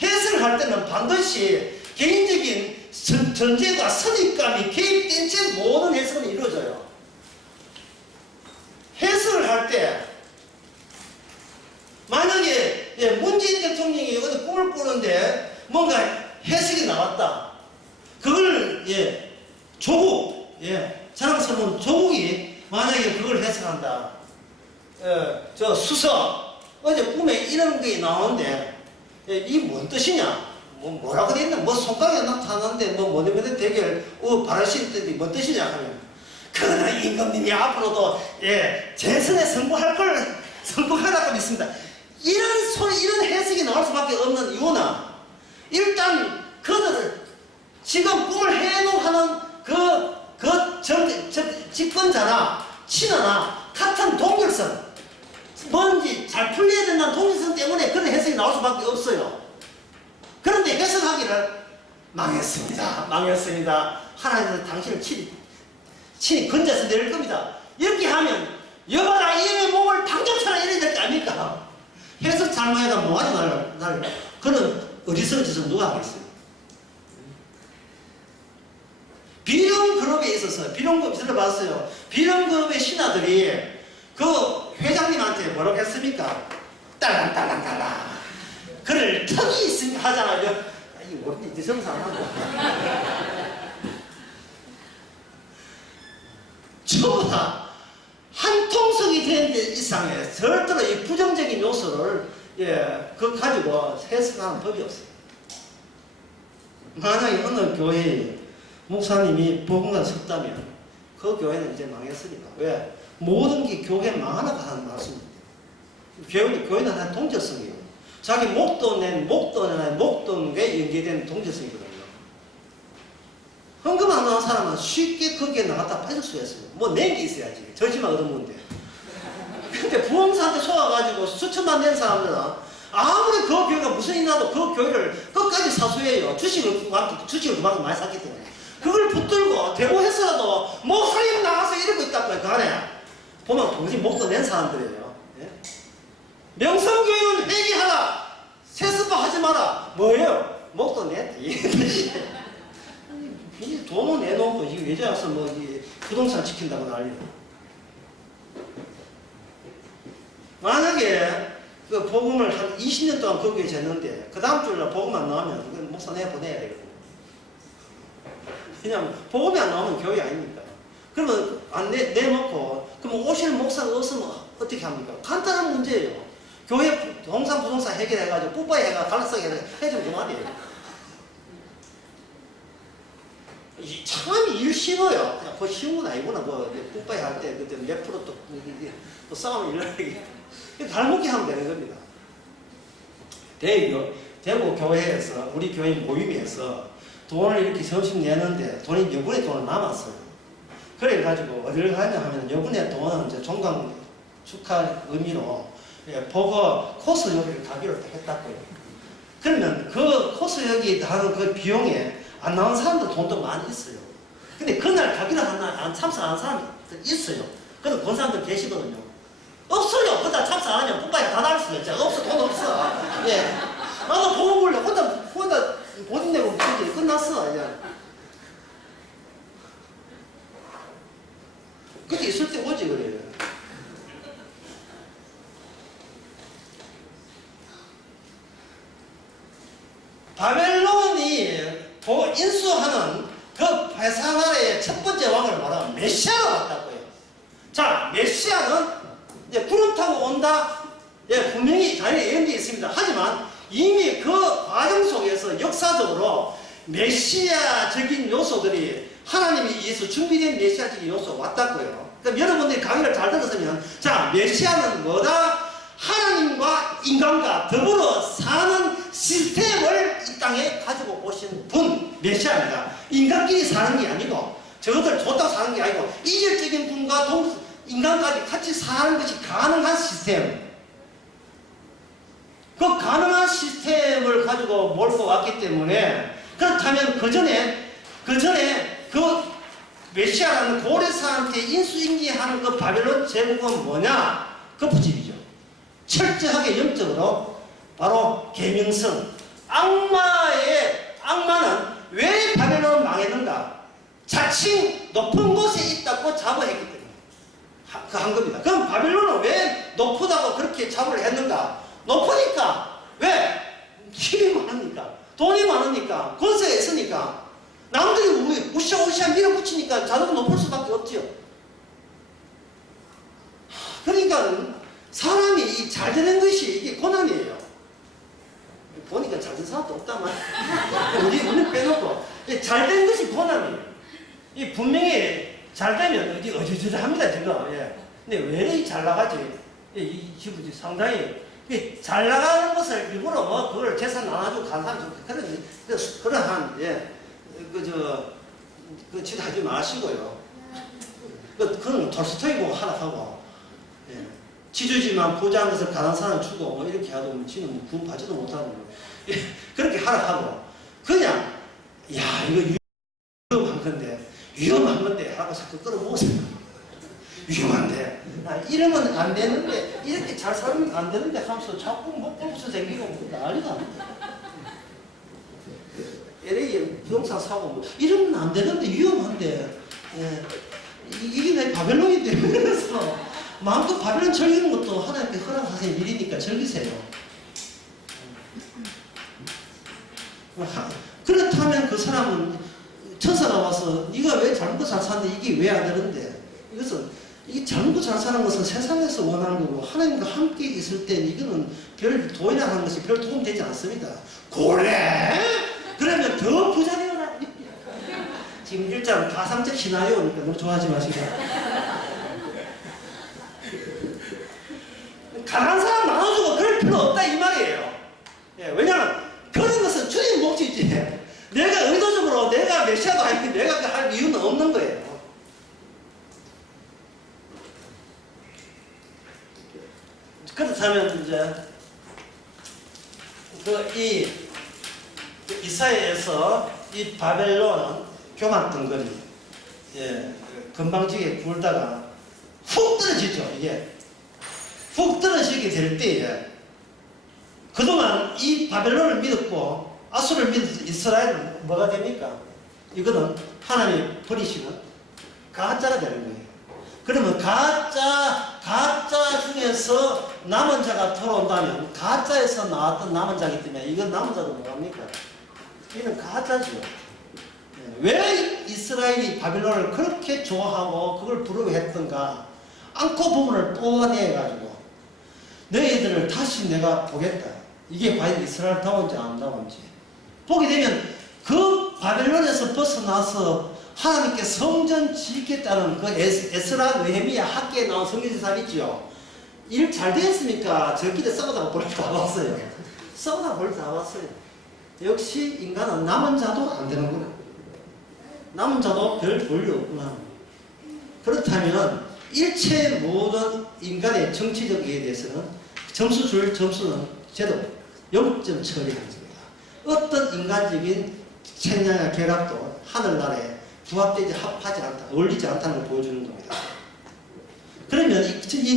해석을 할 때는 반드시 개인적인 전제가 선입감이 개입된 채 모든 해석은 이루어져요. 해석을 할 때 만약에 문재인 대통령이 어디 꿈을 꾸는데 뭔가 해석이 나왔다. 그걸 조국 자랑스러운 조국이 만약에 그걸 해석한다. 저 수석 어제 꿈에 이런 게 나오는데 이 뭔 뜻이냐? 뭐라고 돼 있나? 손가락에 나타나는데 뭐냐면 대결 바르신 뜻이 뭔 뜻이냐 하면 그러나 임금님이 앞으로도 재선에 성공하라고 믿습니다. 이런 해석이 나올 수밖에 없는 이유는 일단 그들을 지금 꿈을 해놓하는 집권자나 친하나 같은 동일성 뭔지 잘 풀려야 된다는 동일성 때문에 그런 해석이 나올 수밖에 없어요. 그런데 해석하기를 망했습니다. 하나님은 당신을 친히 건져서 내릴 겁니다. 이렇게 하면 여봐라 이의 몸을 당장 쳐라 이래야 될 거 아닙니까? 해석 잘못해다 뭐하지 말라. 그런 어리석은 짓은 누가 하겠어요? 비룡그룹에 있어서 비룡그룹 들어봤어요. 비룡그룹의 신하들이 그 회장님한테 뭐라고 했습니까? 딸랑딸랑딸랑 그를 턱이 있으면 하잖아요. 이 어린이 지성사하고 전부 다 한통속이 된 이상에 절대로 이 부정적인 요소를 그거 가지고 해석하는 법이 없어요. 만약에 어느 교회에 목사님이 복음관 섰다면 그 교회는 이제 망했으니까. 왜? 모든 게 교회 망하라고 하는 말씀입니다. 교회는 한 동질성이에요. 자기 목돈에 연계된 동질성이거든요. 헌금 안 나온 사람은 쉽게 거기에 나갔다 빠질 수가 있어요. 낸 게 있어야지. 저지만 얻어먹는데. 근데 부흥사한테 속아가지고 수천만 낸 사람들은 아무리 그 교회가 무슨 일 나도 그 교회를 끝까지 사수해요. 주식을 그만큼 많이 샀기 때문에. 그걸 붙들고 대고해서라도 목사님 나와서 이러고 있다고 그 안에 보면 도무지 목도 낸 사람들이에요. 명성교육은 회개하라. 세습도 하지 마라. 뭐예요? 목도 냈지. 돈을 내놓고 이게 외제 와서 부동산 지킨다고 난리야. 만약에 그 복음을 한 20년 동안 그 교회에 쟀는데 그 다음 주일날 복음 안 나오면 이건 목사 내보내야 되거든요. 그냥 복음이 안 나오면 교회 아닙니까? 그러면 안 내놓고 그럼 오실 목사가 없으면 어떻게 합니까? 간단한 문제예요. 교회 부동산 해결해가지고 뽀뽀이 해가 갈라서게 해주면 그만이에요. 참 일 쉬워요. 그냥 그거 쉬운 건 아니구나. 뽀뽀이 할 때 그때 몇 프로 또 싸움을 일어나게 닮게 하면 되는 겁니다. 대구 교회에서 우리 교회 모임에서 돈을 이렇게 점심 내는데 돈이 여분의 돈을 남았어요. 그래가지고 어디를 가냐 하면 여분의 돈은 이제 종강 축하 의미로 보고 코스 요리를 가기로 했다고요. 그러면 그 코스 요리 하는 그 비용에 안 나온 사람들 돈도 많이 있어요. 근데 그날 가기로 한 날 안 참석하는 사람이 있어요. 그래서 그런 사람들 계시거든요. 없어요. 혼자 참사 안 하면 뿜빠이 다 나올 수가 있죠. 없어, 돈 없어. 예. 나도 돈 벌려. 혼자 돈 내고 이제 끝났어. 이제. 그때 있을 때 오지, 그래. 바벨론이 인수하는 그 베사나라의 첫 번째 왕을 말하면 메시아가 왔다고요. 자, 메시아는 이제 구름 타고 온다. 예, 분명히 당연히 예언되어 있습니다. 하지만 이미 그 과정 속에서 역사적으로 메시아적인 요소들이 하나님이 위해서 준비된 메시아적인 요소가 왔다고요. 그럼 여러분들이 강의를 잘 들었으면, 자, 메시아는 뭐다? 하나님과 인간과 더불어 사는 시스템을 이 땅에 가지고 오신 분, 메시아입니다. 인간끼리 사는 게 아니고, 저것들 좋다고 사는 게 아니고, 이질적인 분과 인간까지 같이 사는 것이 가능한 시스템. 그 가능한 시스템을 가지고 몰고 왔기 때문에, 그렇다면 그 전에 그 메시아라는 고레사한테 인수인계하는 그 바벨론 제국은 뭐냐? 그 부집이죠. 철저하게 영적으로 바로 계명성. 악마는 왜 바벨론을 망했는가? 자칭 높은 곳에 있다고 자부했기 때문에 그 한 겁니다. 그럼 바벨론은 왜 높다고 그렇게 자부를 했는가? 높으니까. 왜? 힘이 많으니까, 돈이 많으니까, 권세가 있으니까, 남들이 우시아 밀어붙이니까 자기도 높을 수밖에 없지요. 그러니까 사람이 잘 되는 것이 이게 고난이에요. 보니까 잘 된 사람도 없다만 우리는 빼놓고 잘 된 것이 고난이에요. 이 분명히 잘 되면 어디 어지저지합니다 지금. 예. 근데 왜 잘 나가지? 이 기분이 상당히 잘 나가는 것을 일부러 뭐 그걸 재산 나눠주고 가는 사람 그러한 그 짓 하지 마시고요. 그건 톨스토이 보고 하라 하고. 예. 지주지만 부자한 것을 가난 사람 주고 뭐 이렇게 하도 지는 구원 받지도 못하고 그렇게 하라 하고, 그냥 야 이거 위험한 건데 하고 자꾸 끌어모으세요. 위험한데 이러면 안 되는데, 이렇게 잘 살면 안 되는데 하면서 자꾸 목부부서 생기고 난리가 납니다. LA 부동산 사고 뭐 이러면 안 되는데 위험한데, 예. 이게 내 바벨론인데 그래서 마음껏 바벨론 즐기는 것도 하나님께 허락하신 일이니까 즐기세요. 그렇다면 그 사람은 천사가 와서 네가 왜 잘못 잘 사는데 이게 왜 안 되는데, 이게 잘못 잘 사는 것은 세상에서 원하는 거고 하나님과 함께 있을 때 이거는 별 도인을 하는 것이 별 도움 되지 않습니다. 그래? 그러면 더 부자 되어라. 지금 일장 가상적 시나리오니까 너무 좋아하지 마시고. 가난한 사람 나눠주고 그럴 필요 없다 이 말이에요. 예, 왜냐면 그런 것은 주님 몫이지. 내가 의도적으로 내가 메시아도 아니고 내가 할 이유는 없는 거예요. 그렇다면 이제 이 이사야에서 이 바벨론은 교만 덩거리, 예, 건방지게 굴다가 훅 떨어지죠. 이게 훅 떨어지게 될 때에 그동안 이 바벨론을 믿었고 아수를 믿은 이스라엘은 뭐가 됩니까? 이거는 하나님이 버리시는 가짜가 되는 거예요. 그러면 가짜 중에서 남은 자가 돌아온다면 가짜에서 나왔던 남은 자이기 때문에 이건 남은 자도 뭐합니까? 이는 가짜죠. 왜 이스라엘이 바벨론을 그렇게 좋아하고 그걸 부러워했던가? 안고 부분을 뽑아내가지고 너희들을 다시 내가 보겠다. 이게 과연 이스라엘다운지 아름다운지 보게 되면 그 바벨론에서 벗어나서 하나님께 성전 짓겠다는 그 에스라, 느헤미야 학계에 나온 성경지사 있죠. 일 잘 됐습니까? 저길에 썩어다가 볼일 다 봤어요. 썩어다가 볼일 다 봤어요. 역시 인간은 남은 자도 안 되는구나. 남은 자도 별 볼일 없구나. 그렇다면 일체 모든 인간의 정치적 이해에 대해서는 점수 줄 점수는 제도 0점 처리하는 겁니다. 어떤 인간적인 책량이나 결합도 하늘나라에 부합되지 합하지 않다, 어울리지 않다는 걸 보여주는 겁니다. 그러면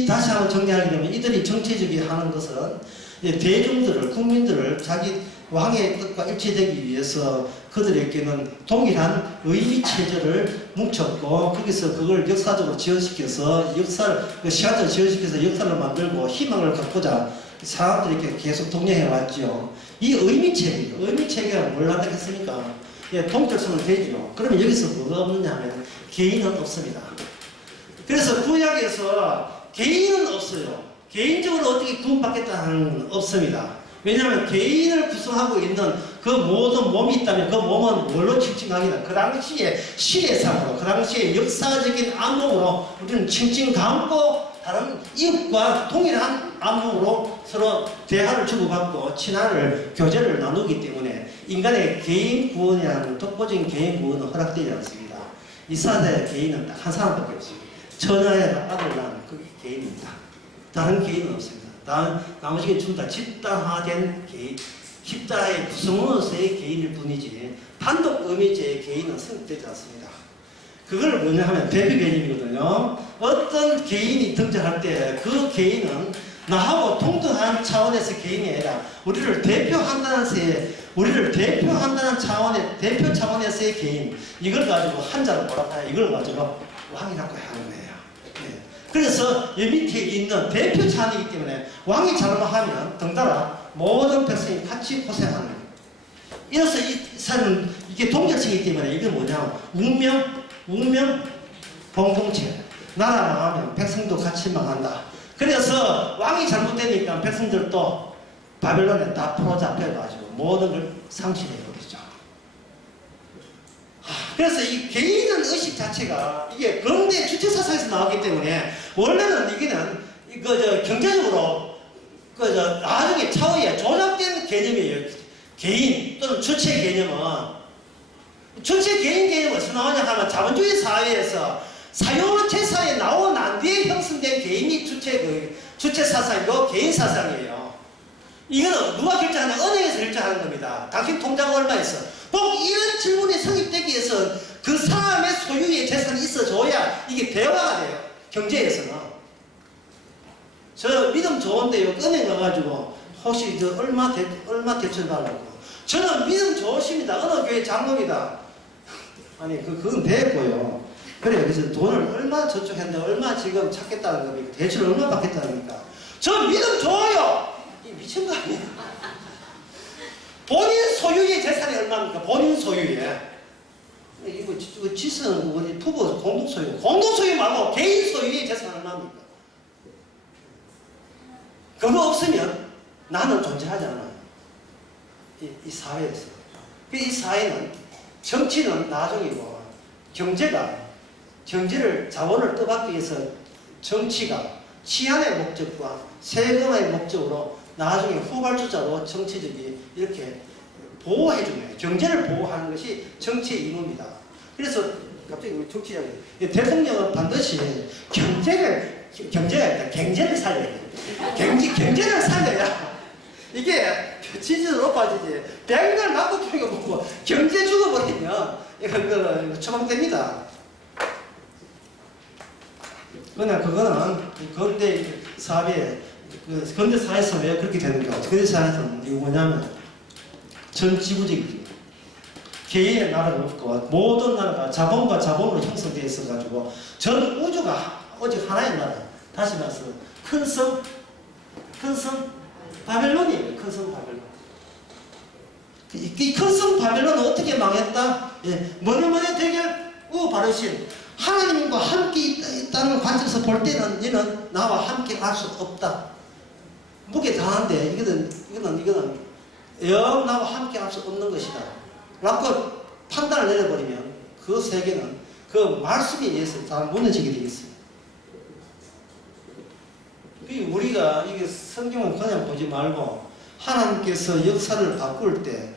다시 한번 정리하게 되면 이들이 정치적이 하는 것은 대중들을, 국민들을 자기 왕의 뜻과 일치되기 위해서 그들에게는 동일한 의미체제를 뭉쳤고 거기서 그걸 역사적으로 지연시켜서 시간적으로 지연시켜서 역사를 만들고 희망을 갖고자 사람들이 이렇게 계속 동행해 왔죠. 이 의미체계가 뭘 한다겠습니까? 동떨성을 되죠. 그러면 여기서 뭐가 없느냐 하면 개인은 없습니다. 그래서 구약에서 개인은 없어요. 개인적으로 어떻게 구원받겠다는 건 없습니다. 왜냐하면 개인을 구성하고 있는 그 모든 몸이 있다면 그 몸은 뭘로 칭칭합니다. 그 당시에 시대상으로, 그 당시에 역사적인 안목으로 우리는 칭칭 감고 다른 이웃과 동일한 안목으로 서로 대화를 주고받고 친화를, 교제를 나누기 때문에 인간의 개인 구원이라는 독보적인 개인 구원은 허락되지 않습니다. 이 사대의 개인은 딱 한 사람밖에 없습니다. 천하의 아들 낳은 그게 개인입니다. 다른 개인은 없습니다. 나머지는 전부 다 집단화된 개인, 집단의 구성원으로서의 개인일 뿐이지 단독 의미제의 개인은 성립되지 않습니다. 그걸 뭐냐 하면 대표 개념이거든요. 어떤 개인이 등장할 때 그 개인은 나하고 동등한 차원에서 개인이 아니라 우리를 대표한다는 차원의 대표 차원에서의 개인, 이걸 가지고 한자로 뭐라고 해요? 이걸 가지고 왕이라고 하는 거예요. 네. 그래서 이 밑에 있는 대표 차원이기 때문에 왕이 잘못하면 덩달아 모든 백성이 같이 고생하는 거예요. 이래서 이 사는 이게 동결성이기 때문에 이게 뭐냐? 운명 공동체. 나라 망하면 백성도 같이 망한다. 그래서 왕이 잘못되니까 백성들도 바벨론에 다 풀어잡혀가지고 모든 걸 상실해버리죠. 그래서 이 개인은 의식 자체가 이게 근대 주체사상에서 나오기 때문에 원래는 이게는 경제적으로 나중에 차후에 조작된 개념이에요. 개인 또는 주체 개념은 주체 개인 개념은 어디서 나오냐 하면 자본주의 사회에서 사유제사에 나온 난 뒤에 형성된 개인이 주체 사상이고 개인 사상이에요. 이거는 누가 결정하냐? 은행에서 결정하는 겁니다. 당신 통장 얼마 있어? 꼭 이런 질문이 성립되기 위해서 그 사람의 소유의 재산이 있어줘야 이게 대화가 돼요. 경제에서는. 저 믿음 좋은데요. 은행 가가지고 혹시 얼마 대출 달라고. 저는 믿음 좋으십니다. 어느 교회 장로입니다. 아니 그건 됐고요. 그래요. 그래서 돈을 얼마 저축했는데 얼마 지금 찾겠다는 겁니까? 대출 얼마 받겠다는 겁니까? 저 믿음 좋아요. 이 미친 거 아니에요? 본인 소유의 재산이 얼마입니까? 본인 소유의. 이거 지수는 우리 부부 공동 소유. 공동 소유 말고 개인 소유의 재산 얼마입니까? 그거 없으면 나는 존재하지 않아요. 이 사회에서. 이 사회는 정치는 나중이고 경제를 자원을 떠받기 위해서 정치가 치안의 목적과 세금의 목적으로 나중에 후발주자로 정치적이 이렇게 보호해주네요. 경제를 보호하는 것이 정치의 임무입니다. 그래서 갑자기 우리 정치자가 대통령은 반드시 경제를 살려야 돼요. 경제를 살려야 이게 지지도 높아지지. 백날 나도 필요가 없고 경제 죽어버리면 이거 처방됩니다. 그러나 그거는 근대 사회에 근대 사회에서 왜 그렇게 되는가? 근대 사회에서는 이거 뭐냐면 전 지구적인 개인의 나라가 없고 모든 나라가 자본과 자본으로 형성되어 있어가지고 전 우주가 오직 하나의 나라. 다시 말해서 큰 섬 바벨론이에요. 큰 섬 바벨론. 이 큰 섬 바벨론은 어떻게 망했다? 뭐냐 대결 바르신. 하나님과 함께 있다는 관점에서 볼 때는 얘는 나와 함께 할 수 없다. 무게 당한데 이거는 영 나와 함께 할 수 없는 것이다. 라고 판단을 내려버리면 그 세계는 그 말씀에 의해서 다 무너지게 되겠습니다. 우리가 이게 성경을 그냥 보지 말고 하나님께서 역사를 바꿀 때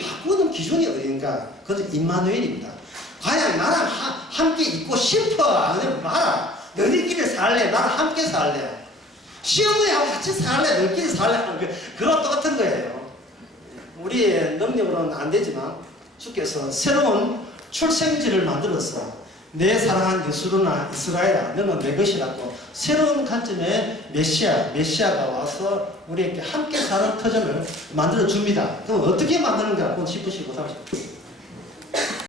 바꾸는 기준이 어딘가? 그것은 임마누엘입니다. 과연 나랑 함께 있고 싶어? 아니면 마라. 너희끼리 살래? 나랑 함께 살래? 시어머니하고 같이 살래? 너희끼리 살래? 그거 똑같은 거예요. 우리의 능력으로는 안 되지만 주께서 새로운 출생지를 만들어서 내 사랑한 예수로나 이스라엘아 너는 내 것이라고 새로운 관점의 메시아가 와서 우리에게 함께 사는 터전을 만들어 줍니다. 그럼 어떻게 만드는가? 그건 10분 쉬고 30분.